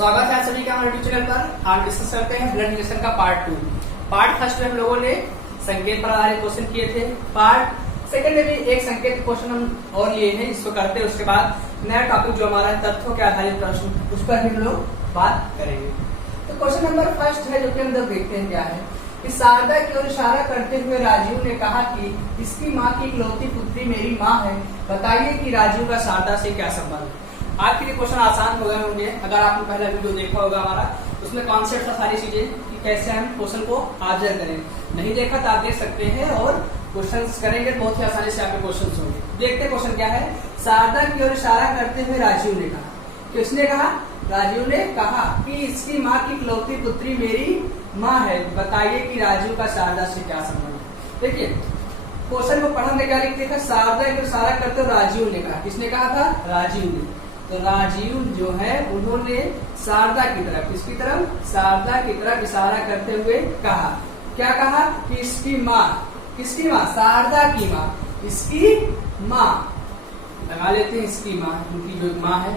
स्वागत है सभी का हमारे यूट्यूब चैनल पर। आज डिस्कस करते हैं ब्लड रिलेशन का पार्ट 2। पार्ट फर्स्ट में हम लोगों ने संकेत पर आधारित क्वेश्चन किए थे। पार्ट सेकंड में भी एक संकेत क्वेश्चन हम और लिए हैं, इसको करते हैं। उसके बाद नया टॉपिक जो हमारा है तथ्यों के आधारित प्रश्न, उस पर हम लोग बात करेंगे। तो क्वेश्चन नंबर फर्स्ट है जो कि हम लोग देखते हैं क्या है कि शारदा की ओर इशारा करते हुए राजीव ने कहा कि इसकी माँ की इकलौती पुत्री मेरी माँ है, बताइए कि राजीव का शारदा से क्या संबंध है। आपके लिए क्वेश्चन आसान हो गए होंगे अगर आपने पहला वीडियो देखा होगा हमारा, उसमें कॉन्सेप्ट था सारी चीजें कि कैसे हम क्वेश्चन को आंसर करें। नहीं देखा तो आप देख सकते हैं और क्वेश्चन करेंगे, बहुत ही आसानी से आपके क्वेश्चन होंगे। देखते क्वेश्चन क्या है। शारदा की ओर इशारा करते हुए राजीव ने कहा, किसने कहा? राजीव ने कहा कि इसकी माँ की इकलौती पुत्री मेरी माँ है, बताइए कि राजीव का शारदा से क्या संबंध है। देखिए क्वेश्चन को पढ़ने क्या लिखते थे, शारदा की ओर इशारा करते हुए राजीव ने कहा। किसने कहा था? राजीव ने। तो राजीव जो है उन्होंने शारदा की तरफ, किसकी तरफ? शारदा की तरफ इशारा करते हुए कहा। क्या कहा? कि इसकी माँ, किसकी माँ? शारदा की माँ, इसकी माँ लगा लेते हैं, इसकी माँ, उनकी जो माँ है,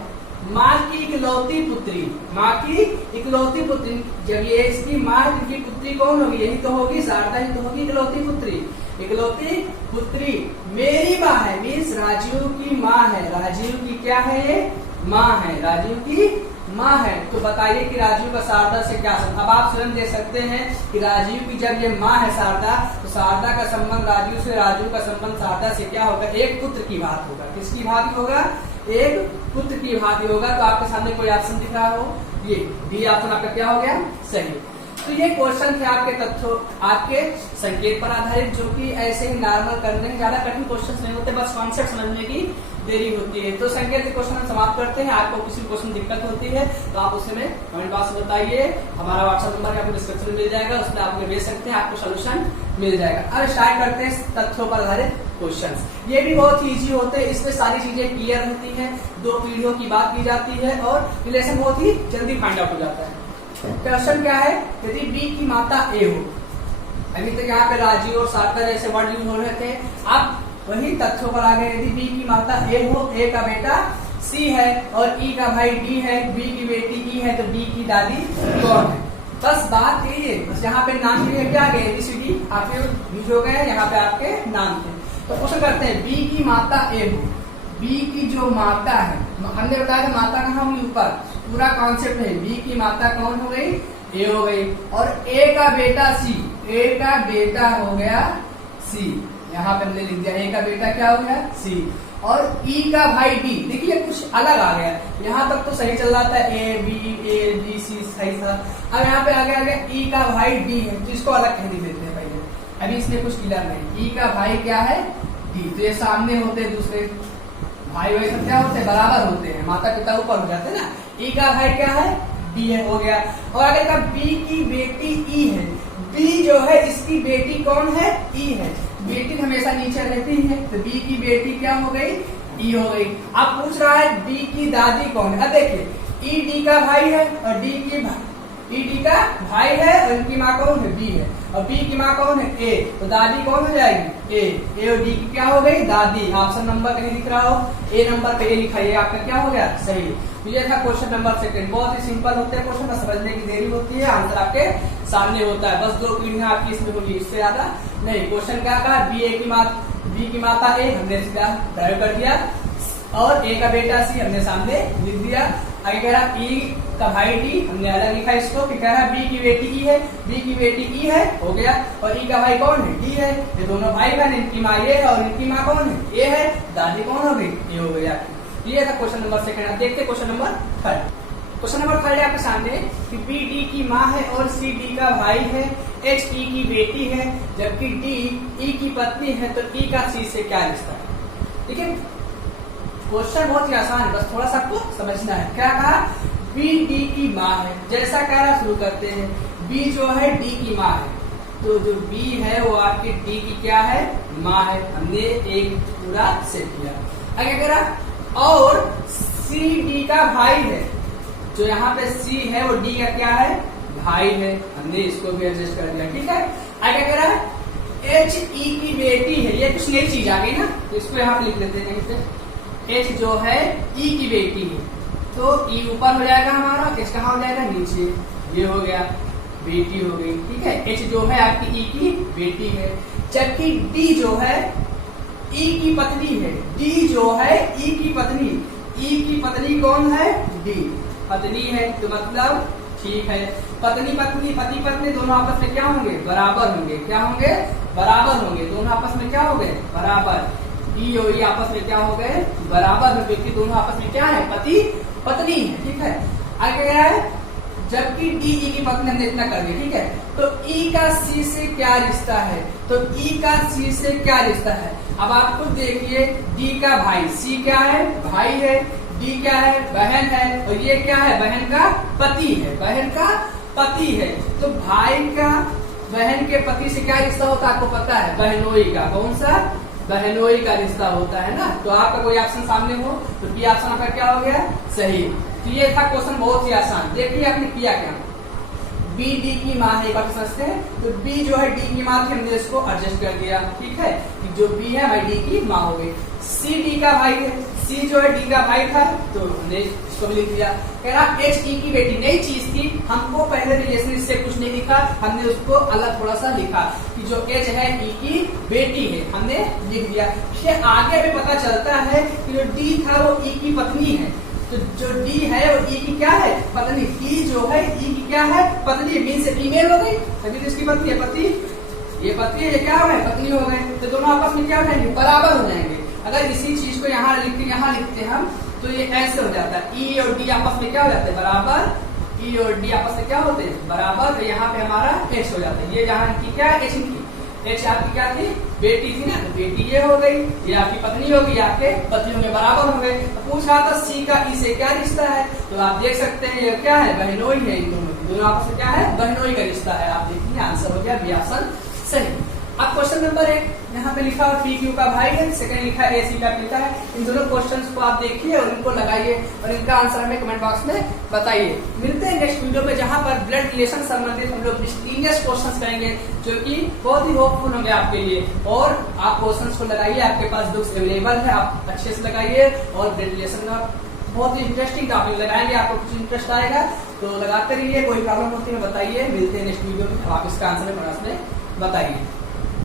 माँ की इकलौती पुत्री, माँ की इकलौती पुत्री। जब ये इसकी माँ, इनकी पुत्री कौन होगी? यही तो होगी, शारदा ही तो होगी इकलौती पुत्री। इकलौती पुत्री मेरी माँ है, मीन्स राजीव की माँ है। राजीव की क्या है? ये माँ है, राजीव की माँ है। तो बताइए कि राजीव का शारदा से क्या संबंध। अब आप स्वयं देख सकते हैं कि राजीव की जब ये माँ है शारदा, तो शारदा का संबंध राजीव से, राजीव का संबंध शारदा से क्या होगा? एक पुत्र की बात होगा। किसकी भांति होगा? एक पुत्र की भांति होगा। तो आपके सामने कोई ऑप्शन दिख रहा हो, ये बी ऑप्शन आपका क्या हो गया? सही। तो ये क्वेश्चन थे आपके तथ्यों, आपके संकेत पर आधारित, जो कि ऐसे ही नॉर्मल करने में ज्यादा कठिन क्वेश्चन नहीं होते, बस कॉन्सेप्ट समझने की देरी होती है। तो संकेत के क्वेश्चन हम समाप्त करते हैं। आपको किसी क्वेश्चन दिक्कत होती है तो आप उसमें कमेंट बॉक्स में बताइए। हमारा व्हाट्सएप नंबर आपको डिस्क्रिप्शन में मिल जाएगा, उसमें आप भेज सकते हैं, आपको सोल्यूशन मिल जाएगा। अब स्टार्ट करते हैं तथ्यों पर आधारित क्वेश्चन। ये भी बहुत इजी होते हैं, इसमें सारी चीजें क्लियर रहती है, दो पीढ़ियों की बात की जाती है और रिलेशन बहुत ही जल्दी फाइंड आउट हो जाता है। क्वेश्चन क्या है? यदि बी की माता ए हो, अभी तक यहाँ पे राजीव और शारदा जैसे वर्ड यूज हो रहे थे, अब वही तथ्यों पर आ गए। यदि बी की माता ए हो, ए का बेटा सी है और ई का भाई डी है, बी की बेटी ई है, तो बी की दादी कौन है? बस बात यही है, बस यहाँ पे नाम के लिए क्या गए? ABCD आपके यूज हो गए, यहाँ पे आपके नाम थे। तो क्वेश्चन करते हैं, बी की माता ए हो, बी की जो माता है, हमने बताया था माता कहाँ होगी? ऊपर, पूरा कॉन्सेप्ट है। बी की माता कौन हो गई? ए हो गई। और ए का बेटा सी, ए का बेटा हो गया सी, यहाँ पे हमने लिख दिया ए का बेटा क्या हो गया? सी। और ई का भाई डी, देखिए कुछ अलग आ गया, यहाँ तक तो सही चल रहा था, ए बी सी सही था। अब यहाँ पे आ गया ई का भाई डी है, तो इसको अलग कह देते हैं पहले, अभी इसमें कुछ क्लियर नहीं। ई का भाई क्या है? डी। तो ये सामने होते हैं, दूसरे भाई वही सब क्या होते हैं? बराबर होते हैं, माता पिता ऊपर हो जाते हैं ना। ई का भाई क्या है? डी है, हो गया। और अगर का बी की बेटी ई है, बी जो है इसकी बेटी कौन है? ई है। बेटी हमेशा नीचे रहती है, तो बी की बेटी क्या हो गई? ई हो गई। अब पूछ रहा है बी की दादी कौन है? अब देखिए ई डी का भाई है और डी का भाई है और इनकी माँ कौन है? बी है। और बी की माँ कौन है? ए। तो दादी कौन हो जाएगी? ए और डी की क्या हो गई? दादी। ऑप्शन नंबर कहीं दिख रहा हो, ए नंबर पे ए लिखा है, आपका क्या हो गया? सही। तो ये था क्वेश्चन नंबर सेकंड। बहुत ही सिंपल होते हैं क्वेश्चन, समझने की देरी होती है, आंसर आपके सामने होता है। बस दो पीढ़ियां आपकी इसमें होगी, इससे ज्यादा नहीं। क्वेश्चन क्या कहा? बी की माता ए, हमने सीधा ड्राइव कर दिया, और ए का बेटा सी हमने सामने लिख दिया। आगे कह रहा ई का भाई डी, हमने अलग लिखा इसको। फिर कह रहा बी की बेटी ई है, बी की बेटी ई है, हो गया। और ई का भाई कौन है? डी है। ये दोनों भाई बहन, इनकी माँ ये है और इनकी माँ कौन है? ए है। दादी कौन हो गई? ए हो गई आपकी। ये था क्वेश्चन नंबर सेकंड। अब देखते question number third. Question number third है आपके सामने कि बी डी की माँ है और सी डी का भाई है, एच ई की बेटी है, जबकि डी ई की पत्नी है, तो ई का सी से क्या रिश्ता है? ठीक है, क्वेश्चन बहुत ही आसान है, बस थोड़ा सा आपको समझना है। क्या कहा? बी डी की माँ है, जैसा कहना शुरू करते हैं। बी जो है डी की माँ है, तो जो बी है वो आपकी डी की क्या है? माँ है। हमने एक पूरा सेट किया। आगे कह रहा और सी डी का भाई है, जो यहाँ पे सी है वो डी का क्या है? भाई है। हमने इसको भी एडजस्ट कर दिया, ठीक है। आगे कह रहा है एच ई की बेटी है, ये कुछ नई चीज आ गई ना, तो इसको यहाँ पे लिख लेते हैं कहीं से। एच जो है ई की बेटी है, तो ई ऊपर हो जाएगा हमारा, एच कहाँ हो जाएगा नीचे, ये हो गया, बेटी हो गई, ठीक है। एच जो है आपकी ई की बेटी है, जबकि डी जो है ई की पत्नी है, डी जो है ई की पत्नी, ई की पत्नी कौन है, डी पत्नी है, तो मतलब ठीक है, पत्नी पत्नी पति पत्नी दोनों आपस में क्या होंगे, बराबर होंगे, क्या होंगे, बराबर होंगे, दोनों आपस में क्या हो गए, बराबर। ई और ई आपस में क्या हो गए, बराबर हो, क्योंकि दोनों आपस में क्या है, पति पत्नी है, ठीक है। आगे क्या है, जबकि डी ई की पत्नी, हमने इतना कर दिया, ठीक है। तो ई का सी से क्या रिश्ता है, तो ई का सी से क्या रिश्ता है, अब आप खुद देखिए, डी का भाई, सी क्या है, भाई है, डी क्या है, बहन है, और ये क्या है, बहन का पति है, बहन का पति है। तो भाई का बहन के पति से क्या रिश्ता होता है, आपको पता है, बहनोई का, कौन सा, बहनोई का रिश्ता होता है ना। तो आपका कोई ऑप्शन सामने हो तो बी ऑप्शन आपका क्या हो गया, सही। तो ये था क्वेश्चन, बहुत ही आसान। देखिए आपने किया क्या, बी डी की माँ है, एक बार समझते हैं। तो बी जो है डी की माँ थी, हमने इसको एडजस्ट कर दिया, ठीक है। जो बी है भाई डी की माँ हो गई। सी डी का भाई है, सी जो है डी का भाई था, तो हमने इसको भी लिख दिया। कह रहा एच ई की बेटी, नई चीज थी, हमको पहले रिलेशन इससे कुछ नहीं लिखा, हमने उसको अलग थोड़ा सा लिखा कि जो एच है ई की बेटी है, हमने लिख दिया। फिर आगे भी पता चलता है कि जो डी था वो ई की पत्नी है, तो जो डी है वो ई की क्या है, पत्नी। ई जो है ई की क्या है, पत्नी, मीन से फीमेल हो गई, तभी तो इसकी पत्नी है, पति, ये पति है, ये क्या हो गए, पत्नी हो गए। तो दोनों आपस में क्या हो जाएंगे, बराबर हो जाएंगे। अगर इसी चीज को यहाँ लिखते हम, तो ये ऐसे हो जाता है, ई और डी आपस में क्या हो जाते हैं, बराबर। ई और डी आपस में क्या होते हैं, बराबर। तो यहाँ पे हमारा एच हो जाता है। ये यहाँ की क्या है, एच की, एच आपकी क्या थी, बेटी थी ना, तो बेटी ये हो गई, ये आपकी पत्नी होगी, आपके पतियों में बराबर हो गए। तो पूछ रहा था सी का ई से क्या रिश्ता है, तो आप देख सकते हैं ये क्या है, बहनोई है, इन दोनों आपस में क्या है, बहनोई का रिश्ता है। आप देखिए आंसर हो गया बी ऑप्शन सही। अब क्वेश्चन नंबर 1 यहाँ पे लिखा हुआ पी क्यू का भाई है, सेकंड लिखा है ए सी का पिता है। इन दोनों क्वेश्चंस को आप देखिए और इनको लगाइए और इनका आंसर हमें कमेंट बॉक्स में बताइए। मिलते हैं नेक्स्ट वीडियो में, जहाँ पर ब्लड रिलेशन संबंधित हम लोग मिसलेनियस क्वेश्चंस करेंगे, जो कि बहुत ही होपफुल होंगे आपके लिए। और आप क्वेश्चंस को लगाइए, आपके पास बुक्स अवेलेबल है, आप अच्छे से लगाइए। और ब्लड रिलेशन का बहुत ही इंटरेस्टिंग टॉपिक लगाएंगे, आपको कुछ इंटरेस्ट आएगा तो लगाते रहिए। कोई प्रॉब्लम होती है बताइए। मिलते हैं नेक्स्ट वीडियो में, आप इसका आंसर कमेंट बॉक्स में बताइए।